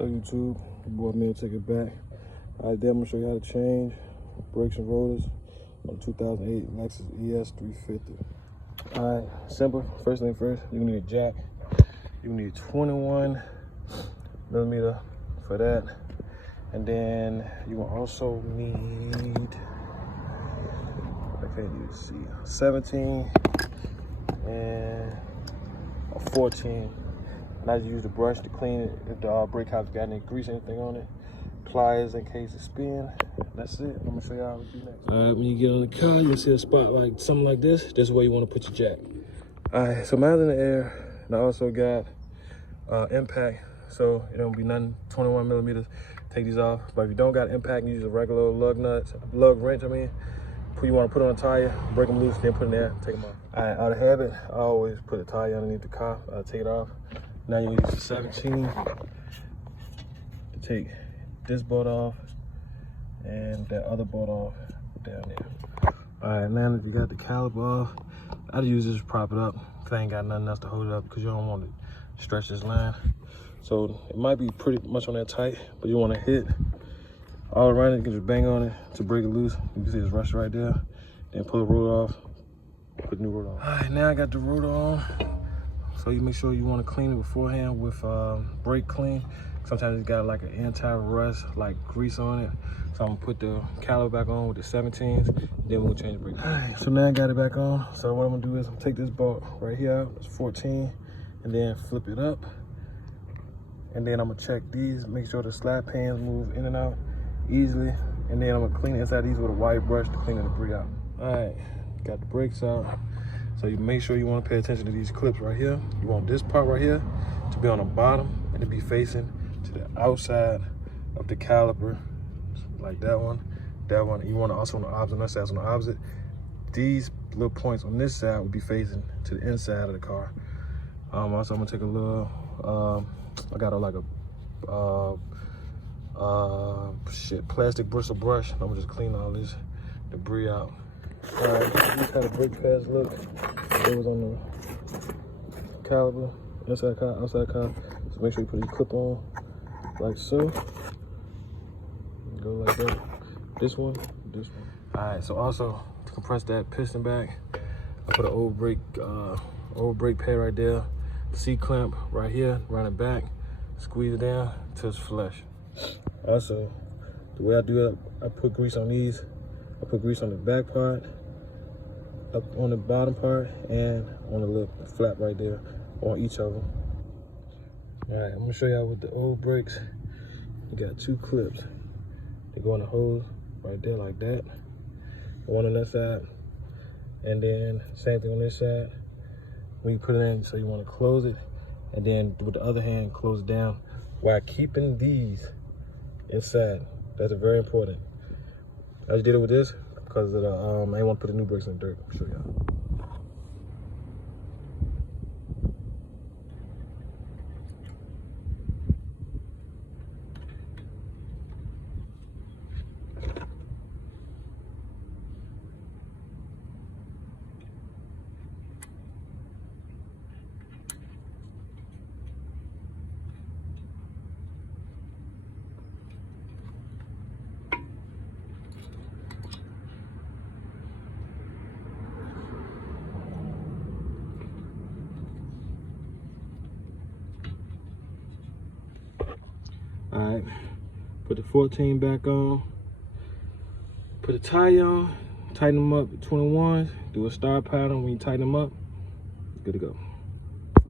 So YouTube, your boy Mill took it back. Alright, then I'm gonna show you how to change brakes and rotors on the 2008 Lexus es350. Alright, simple. First thing first, you need a jack. You need 21 millimeter for that. And then you will also need, I can't even see, 17 and a 14. Now you use the brush to clean it if the brake house got any grease or anything on it. Pliers in case it spin. That's it. I'm gonna show you how to do next. Alright, when you get on the car, you'll see a spot like something like this. This is where you want to put your jack. Alright, so mine's in the air, and I also got impact, so it don't be nothing 21 millimeters. Take these off. But if you don't got impact, you use a regular lug wrench. You want to put on a tire, break them loose, then put in there, take them off. Alright, out of habit, I always put a tire underneath the car. I'll take it off. Now you use the 17 to take this bolt off and that other bolt off down there. Alright, now that you got the caliper off, I'd use this to prop it up because I ain't got nothing else to hold it up because you don't want to stretch this line. So it might be pretty much on that tight, but you want to hit all around it. You can just bang on it to break it loose. You can see it's rushed right there. Then pull the rotor off, put the new rotor on. Alright, now I got the rotor on. So you make sure you want to clean it beforehand with brake clean. Sometimes it's got like an anti-rust, like grease on it. So I'm gonna put the caliper back on with the 17s, then we'll change the brake. Alright, so now I got it back on. So what I'm gonna do is I'm gonna take this bolt right here out, it's 14, and then flip it up. And then I'm gonna check these, make sure the slap pans move in and out easily. And then I'm gonna clean the inside of these with a white brush to clean the debris out. Alright, got the brakes out. So you make sure you want to pay attention to these clips right here. You want this part right here to be on the bottom and to be facing to the outside of the caliper, like that one, that one. You want to also on the opposite, on that side, on the opposite. These little points on this side will be facing to the inside of the car. Also, I'm gonna take a little, I got like a plastic bristle brush. I'm gonna just clean all this debris out. Alright, this is how the brake pads look. It was on the caliper, inside car, outside car. So make sure you put your clip on, like so. Go like that. This one, this one. Alright, so also to compress that piston back, I put an old brake pad right there, C-clamp right here, around the back, squeeze it down till it's flush. Also, the way I do it, I put grease on these. I put grease on the back part, up on the bottom part, and on the little flap right there on each of them. All right, I'm gonna show y'all with the old brakes. You got two clips. They go on the hose right there like that. One on that side, and then same thing on this side. When you put it in, so you wanna close it, and then with the other hand, close it down while keeping these inside. That's very important. I just did it with this because of the, I didn't want to put the new brakes in the dirt. I'll show y'all. All right, put the 14 back on, put the tire on, tighten them up at 21, do a star pattern when you tighten them up, good to go.